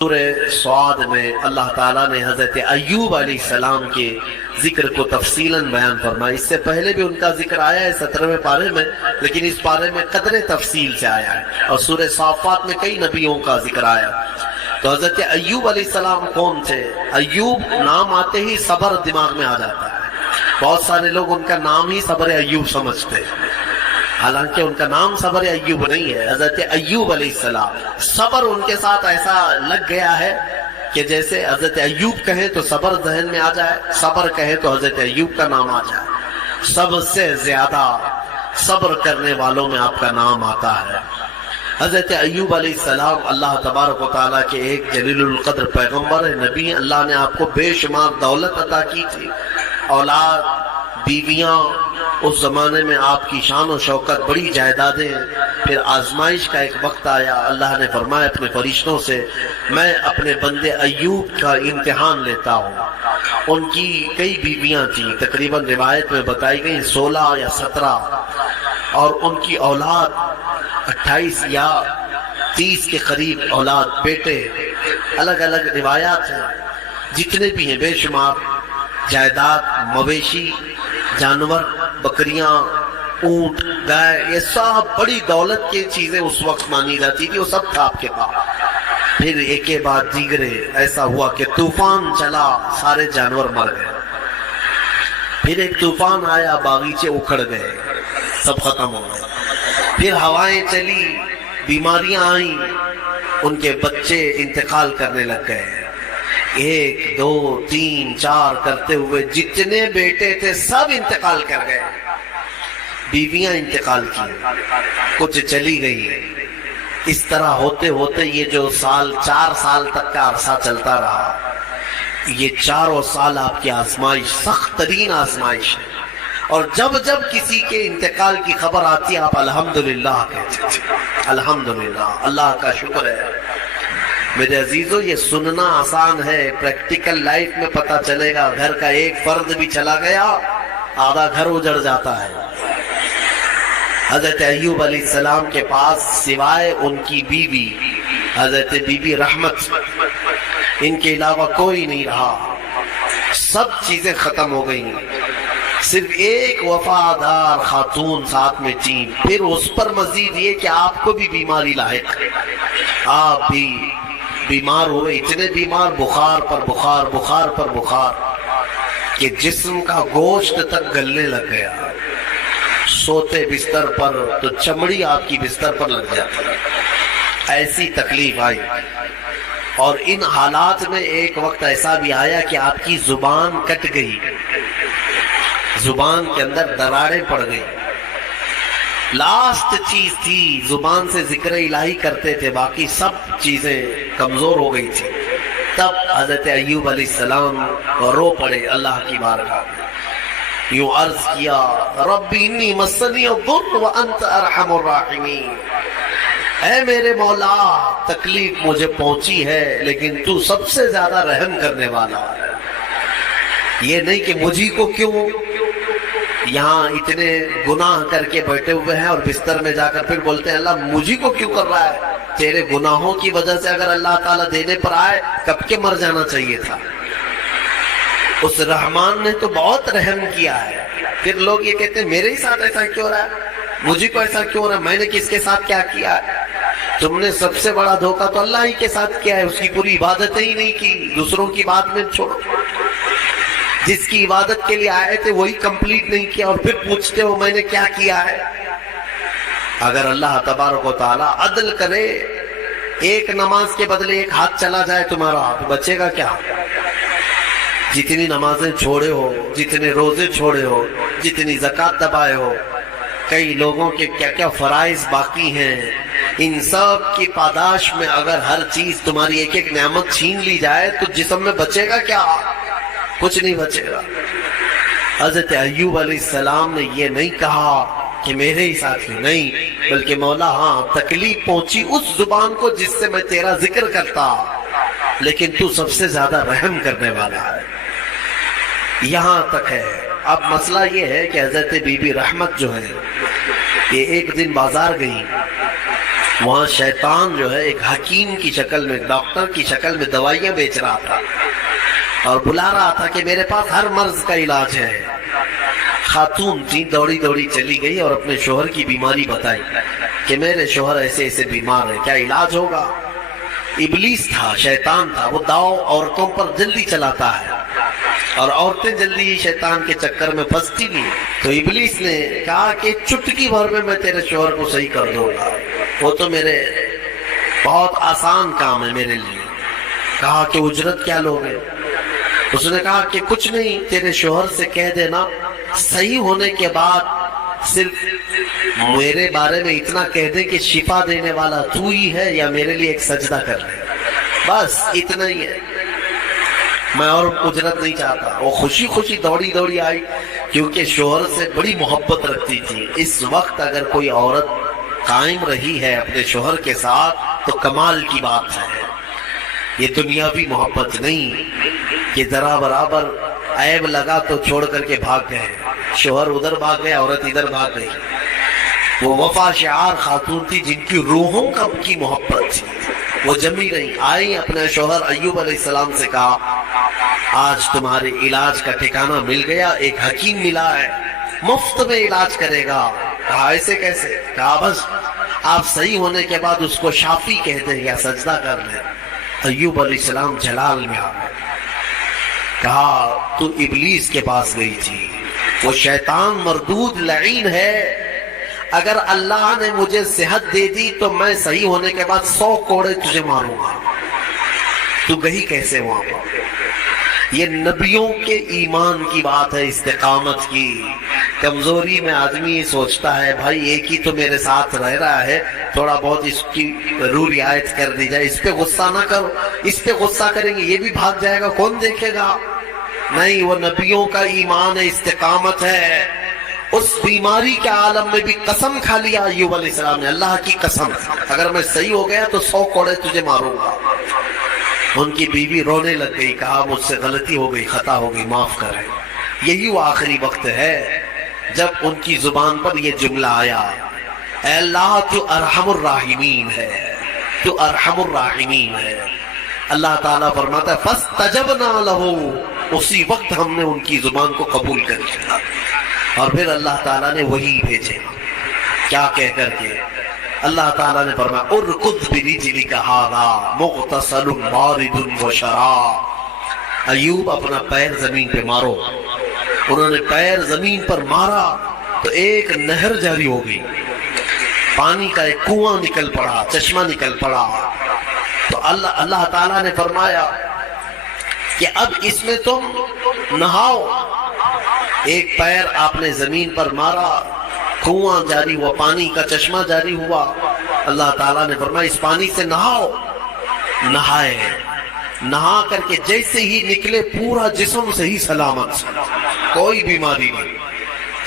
سورہ سعد میں اللہ تعالیٰ نے حضرت ایوب علیہ السلام کے ذکر کو تفصیلاً بیان فرمایا۔ اس سے پہلے بھی ان کا ذکر آیا ہے 17ویں پارے میں، لیکن اس پارے میں قدر تفصیل سے آیا ہے، اور سورہ صافات میں کئی نبیوں کا ذکر آیا۔ تو حضرت ایوب علیہ السلام کون تھے؟ ایوب نام آتے ہی صبر دماغ میں آ جاتا ہے۔ بہت سارے لوگ ان کا نام ہی صبر ایوب سمجھتے ہیں، حالانکہ ان کا نام صبر ایوب نہیں ہے۔ حضرت ایوب علیہ السلام، صبر ان کے ساتھ ایسا لگ گیا ہے کہ جیسے حضرت ایوب کہیں تو صبر ذہن میں آ جائے، صبر کہیں تو حضرت ایوب کا نام آ جائے۔ سب سے زیادہ صبر کرنے والوں میں آپ کا نام آتا ہے۔ حضرت ایوب علیہ السلام اللہ تبارک و تعالیٰ کے ایک جلیل القدر پیغمبر نبی، اللہ نے آپ کو بے شمار دولت عطا کی تھی، اولاد، بیویاں، اس زمانے میں آپ کی شان و شوکت، بڑی جائیدادیں۔ پھر آزمائش کا ایک وقت آیا، اللہ نے فرمایا اپنے فرشتوں سے، میں اپنے بندے ایوب کا امتحان لیتا ہوں۔ ان کی کئی بیویاں تھیں، تقریباً روایت میں بتائی گئی 16 یا 17، اور ان کی اولاد 28 یا 30 کے قریب اولاد، بیٹے، الگ الگ روایات ہیں۔ جتنے بھی ہیں بے شمار جائیداد، مویشی، جانور، بکریاں، اونٹ، گائے، یہ سب بڑی دولت کی چیزیں اس وقت مانی جاتی تھی، وہ سب تھا آپ کے پاس۔ پھر ایک کے بعد دیگرے ایسا ہوا کہ طوفان چلا، سارے جانور مر گئے۔ پھر ایک طوفان آیا، باغیچے اکھڑ گئے، سب ختم ہو گئے۔ پھر ہوائیں چلی، بیماریاں آئیں، ان کے بچے انتقال کرنے لگ گئے۔ 1 2 3 4 کرتے ہوئے جتنے بیٹے تھے سب انتقال کر گئے۔ بیویاں انتقال کی، کچھ چلی گئی۔ اس طرح ہوتے ہوتے یہ جو 4 سال تک کا عرصہ چلتا رہا، یہ 4 سال آپ کی آزمائش، سخت ترین آزمائش ہے۔ اور جب جب کسی کے انتقال کی خبر آتی آپ الحمدللہ کہتے ہیں، الحمدللہ، اللہ کا شکر ہے۔ میرے عزیزو، یہ سننا آسان ہے، پریکٹیکل لائف میں پتہ چلے گا۔ گھر کا ایک فرد بھی چلا گیا، آدھا گھر اجڑ جاتا ہے۔ حضرت ایوب علیہ السلام کے پاس سوائے ان کی بیوی حضرت بی بی رحمت، ان کے علاوہ کوئی نہیں رہا، سب چیزیں ختم ہو گئیں۔ صرف ایک وفادار خاتون ساتھ میں تھی۔ پھر اس پر مزید یہ کہ آپ کو بھی بیماری لاحق، آپ بھی بیمار ہوئے، اتنے بیمار، بخار پر بخار، بخار پر بخار، کہ جسم کا گوشت تک گلنے لگ گیا۔ سوتے بستر پر تو چمڑی آپ کی بستر پر لگ جاتی، ایسی تکلیف آئی۔ اور ان حالات میں ایک وقت ایسا بھی آیا کہ آپ کی زبان کٹ گئی، زبان کے اندر دراڑیں پڑ گئی۔ لاسٹ چیز تھی، زبان سے ذکر الہی کرتے تھے، باقی سب چیزیں کمزور ہو گئی تھی۔ تب حضرت ایوب علیہ السلام رو پڑے اللہ کی بارگاہ میں، یوں عرض کیا، رب انی مسنی الضر وانت ارحم الراحمین، اے میرے مولا، تکلیف مجھے پہنچی ہے لیکن تو سب سے زیادہ رحم کرنے والا ہے۔ یہ نہیں کہ مجھے کو کیوں، یہاں اتنے گناہ کر کے بیٹھے ہوئے ہیں اور بستر میں جا کر پھر بولتے ہیں اللہ مجھے کو کیوں کر رہا ہے؟ تیرے گناہوں کی وجہ سے اگر اللہ تعالیٰ دینے پر آئے کب کے مر جانا چاہیے تھا۔ اس رحمان نے تو بہت رحم کیا ہے۔ پھر لوگ یہ کہتے ہیں میرے ہی ساتھ ایسا کیوں ہو رہا ہے، مجھے کو ایسا کیوں ہو رہا ہے، میں نے کس کے ساتھ کیا کیا ہے؟ تم نے سب سے بڑا دھوکہ تو اللہ ہی کے ساتھ کیا ہے، اس کی پوری عبادتیں ہی نہیں کی، دوسروں کی بات میں چھوڑو۔ جس کی عبادت کے لیے آئے تھے وہی کمپلیٹ نہیں کیا، اور پھر پوچھتے ہو میں نے کیا کیا ہے۔ اگر اللہ تبارک و تعالیٰ عدل کرے، ایک نماز کے بدلے ایک ہاتھ چلا جائے تمہارا، تو بچے گا کیا؟ جتنی نمازیں چھوڑے ہو، جتنے روزے چھوڑے ہو، جتنی زکوٰۃ دبائے ہو، کئی لوگوں کے کیا کیا فرائض باقی ہیں، ان سب کی پاداش میں اگر ہر چیز تمہاری ایک ایک نعمت چھین لی جائے تو جسم میں بچے گا کیا؟ کچھ نہیں بچے گا۔ حضرت ایوب علیہ السلام نے یہ نہیں کہا کہ میرے ہی ساتھی، نہیں، بلکہ مولا ہاں تکلیف پہنچی اس زبان کو جس سے میں تیرا ذکر کرتا، لیکن تو سب سے زیادہ رحم کرنے والا ہے۔ یہاں تک ہے۔ اب مسئلہ یہ ہے کہ حضرت بی بی رحمت جو ہے، یہ ایک دن بازار گئی، وہاں شیطان جو ہے ایک حکیم کی شکل میں، ڈاکٹر کی شکل میں دوائیاں بیچ رہا تھا اور بلا رہا تھا کہ میرے پاس ہر مرض کا علاج ہے۔ خاتون تھی، دوڑی دوڑی چلی گئی اور اپنے شوہر کی بیماری بتائی کہ میرے شوہر ایسے ایسے بیمار ہے، کیا علاج ہوگا؟ ابلیس تھا، شیطان تھا، وہ داؤ عورتوں پر جلدی چلاتا ہے اور عورتیں جلدی شیطان کے چکر میں پھنستی نہیں۔ تو ابلیس نے کہا کہ چٹکی بھر میں تیرے شوہر کو صحیح کر دوں گا، وہ تو میرے بہت آسان کام ہے میرے لیے۔ کہا کہ اجرت کیا لوگے؟ اس نے کہا کہ کچھ نہیں، تیرے شوہر سے کہہ دینا صحیح ہونے کے بعد صرف میرے بارے میں اتنا کہہ دیں کہ شفا دینے والا تو ہی ہے، یا میرے لیے ایک سجدہ کر لے، بس اتنا ہی ہے، میں اور اجرت نہیں چاہتا۔ وہ خوشی خوشی دوڑی دوڑی آئی کیونکہ شوہر سے بڑی محبت رکھتی تھی۔ اس وقت اگر کوئی عورت قائم رہی ہے اپنے شوہر کے ساتھ تو کمال کی بات ہے، یہ دنیاوی محبت نہیں کہ ذرا برابر عیب لگا تو چھوڑ کر کے بھاگ گئے، شوہر ادھر بھاگ گئے، عورت ادھر بھاگ گئی۔ وہ وفا شعار خاتون تھی جن کی روحوں کی محبت تھی، وہ جمی رہی، آئی اپنے شوہر ایوب علیہ السلام سے کہا آج تمہارے علاج کا ٹھکانہ مل گیا، ایک حکیم ملا ہے مفت میں علاج کرے گا۔ کہا ایسے کیسے؟ کہا بس آپ صحیح ہونے کے بعد اس کو شافی کہہ دیں یا سجدہ کر لیں۔ ایوب علیہ السلام جلال میں آ گئے، کہا تو ابلیس کے پاس گئی تھی، وہ شیطان مردود لعین ہے، اگر اللہ نے مجھے صحت دے دی تو میں صحیح ہونے کے بعد 100 کوڑے تجھے ماروں گا، تو گئی کیسے وہاں پر؟ یہ نبیوں کے ایمان کی بات ہے، استقامت کی۔ کمزوری میں آدمی سوچتا ہے بھائی ایک ہی تو میرے ساتھ رہ رہا ہے، تھوڑا بہت اس کی رعایت کر دی جائے، اس پہ غصہ نہ کرو، اس پہ غصہ کریں گے یہ بھی بھاگ جائے گا، کون دیکھے گا؟ نہیں، وہ نبیوں کا ایمان ہے، استقامت ہے۔ اس بیماری کے عالم میں بھی قسم کھا لیا ایوب علیہ السلام نے، اللہ کی قسم اگر میں صحیح ہو گیا تو 100 کوڑے تجھے ماروں گا۔ ان کی بیوی رونے لگ گئی، کہا مجھ سے غلطی ہو گئی، خطا ہو گئی، معاف کرے۔ یہی وہ آخری وقت ہے جب ان کی زبان پر یہ جملہ آیا، اے اللہ تو ارحم الراحمین ہے، تو ارحم الراحمین ہے۔ اللہ تعالیٰ فرماتا ہے فاستجبنا لہ، اسی وقت ہم نے ان کی زبان کو قبول کر لیا، اور پھر اللہ تعالیٰ نے وہی بھیجے، کیا کہہ کر کے؟ اللہ تعالیٰ نے فرمایا ارکض برجلک ھذا مغتسل بارد وشراب، ایوب اپنا پیر زمین پہ مارو۔ انہوں نے پیر زمین پر مارا تو ایک نہر جاری ہو گئی، پانی کا ایک کنواں نکل پڑا، چشمہ نکل پڑا۔ تو اللہ تعالیٰ نے فرمایا کہ اب اس میں تم نہاؤ۔ ایک پیر آپ نے زمین پر مارا، کنواں جاری ہوا، پانی کا چشمہ جاری ہوا، اللہ تعالیٰ نے فرمایا اس پانی سے نہاؤ۔ نہائے، نہا کر کے جیسے ہی نکلے پورا جسم صحیح سلامت، کوئی بیماری نہیں،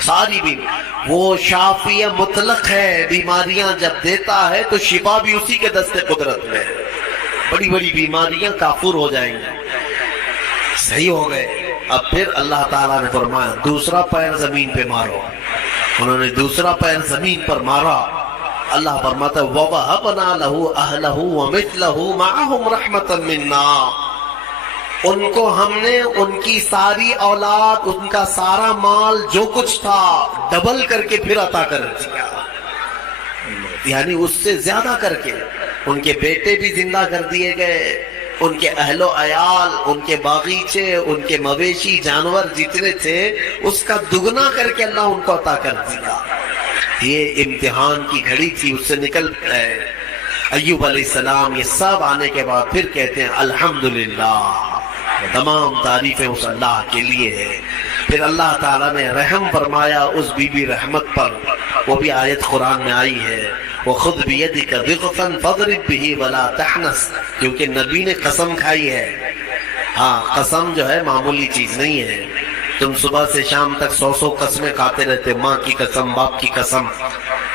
ساری بیماری۔ وہ شافی مطلق ہے، بیماریاں جب دیتا ہے تو شفا بھی اسی کے دست قدرت میں، بڑی بڑی بیماریاں کافور ہو جائیں گی، صحیح ہو گئے۔ اب پھر اللہ تعالیٰ نے فرمایا دوسرا پیر زمین پہ مارو۔ انہوں نے دوسرا پیر زمین پر مارا، اللہ فرماتا ہے وَوَهَبْنَا لَهُ أَهْلَهُ وَمِثْلَهُ مَعَهُمْ رَحْمَةً مِنَّا، ان کو ہم نے ان کی ساری اولاد، ان کا سارا مال جو کچھ تھا ڈبل کر کے پھر عطا کر دیا، یعنی اس سے زیادہ کر کے۔ ان کے بیٹے بھی زندہ کر دیے گئے، ان کے اہل و عیال، ان کے باغیچے، ان کے مویشی جانور جتنے تھے اس کا دگنا کر کے اللہ ان کو عطا کر دیا۔ یہ امتحان کی گھڑی تھی، اس سے نکل گئے ایوب علیہ السلام۔ یہ سب آنے کے بعد پھر کہتے ہیں الحمدللہ، تمام تعریفیں اس اللہ کے لیے ہے۔ پھر اللہ تعالیٰ نے رحم فرمایا اس بی بی رحمت پر، وہ بھی آیت قرآن میں آئی ہے وَخُذْ بِيَدِكَ ضِغْفًا فَاضْرِبْ بِهِ وَلَا تَحْنَثْ، کیونکہ نبی نے قسم کھائی ہے۔ ہاں، قسم جو ہے معمولی چیز نہیں ہے، تم صبح سے شام تک 100 قسمیں کھاتے رہتے، ماں کی قسم، باپ کی قسم،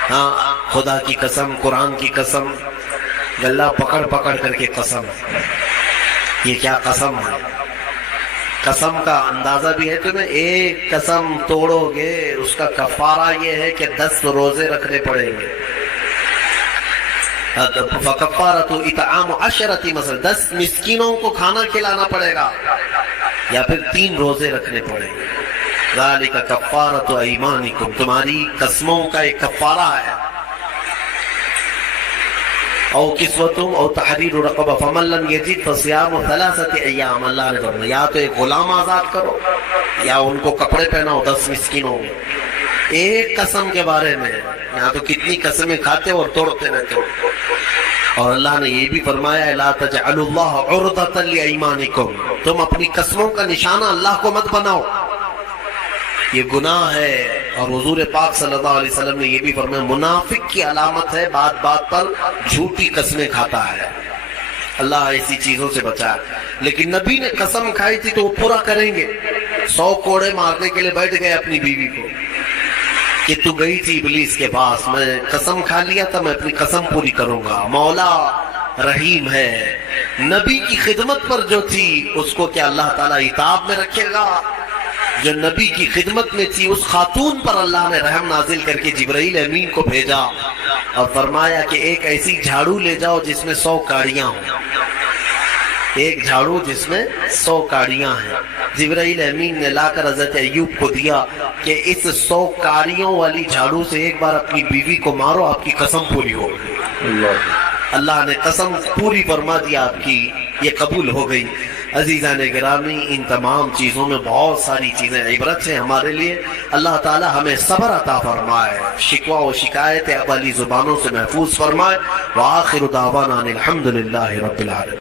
ہاں خدا کی قسم، قرآن کی قسم، گلہ پکڑ پکڑ کر کے قسم۔ یہ کیا قسم ہے؟ قسم کا اندازہ بھی ہے تمہیں، ایک قسم توڑو گے اس کا کفارہ یہ ہے کہ 10 روزے رکھنے پڑیں گے۔ فکفارۃ اطعام 10 مسکین، 10 مسکینوں کو کھانا کھلانا پڑے گا، یا پھر 3 روزے رکھنے پڑیں گے۔ ذالک کفارۃ ایمانکم، تمہاری قسموں کا ایک کفارہ ہے۔ او کسوتم او تحریر رقبہ فمن لم یجد فصیام 3 ایام، اللہ نے فرمایا یا تو ایک غلام آزاد کرو یا ان کو کپڑے پہناؤ 10 مسکینوں میں۔ ایک قسم کے بارے میں یہاں تو کتنی قسمیں کھاتے اور توڑتے رہتے ہو۔ اور اللہ نے یہ بھی فرمایا ہے لا تجعلوا اللہ عرضۃ لایمانکم، تم اپنی قسموں کا نشانہ اللہ کو مت بناؤ، یہ گناہ ہے۔ اور حضور پاک صلی اللہ علیہ وسلم نے یہ بھی فرمایا منافق کی علامت ہے بات بات پر جھوٹی قسمیں کھاتا ہے، اللہ ایسی چیزوں سے بچا۔ لیکن نبی نے قسم کھائی تھی تو وہ پورا کریں گے۔ 100 کوڑے مارنے کے لیے بیٹھ گئے اپنی بیوی کو کہ تو گئی تھی ابلیس کے پاس، میں قسم کھا لیا تھا میں اپنی قسم پوری کروں گا۔ مولا رحیم ہے، نبی کی خدمت پر جو تھی اس کو کیا اللہ تعالیٰ عتاب میں رکھے گا؟ جو نبی کی خدمت میں تھی اس خاتون پر اللہ نے رحم نازل کر کے جبرائیل امین کو بھیجا اور فرمایا کہ ایک ایسی جھاڑو لے جاؤ جس میں 100 کاڑیاں ہوں، ایک جھاڑو جس میں 100 کاڑیاں ہیں۔ جبرائیل امین نے لا کر حضرت ایوب کو دیا کہ اس 100 کاڑیوں والی جھاڑو سے ایک بار اپنی بیوی کو مارو، آپ کی قسم پوری ہو گئی۔ اللہ نے قسم پوری فرما دیا آپ کی، یہ قبول ہو گئی۔ عزیزان گرامی، ان تمام چیزوں میں بہت ساری چیزیں عبرت ہیں ہمارے لیے۔ اللہ تعالی ہمیں صبر عطا فرمائے، شکوہ و شکایت والی زبانوں سے محفوظ فرمائے۔ وآخر دعوانا الحمدللہ رب العالمین۔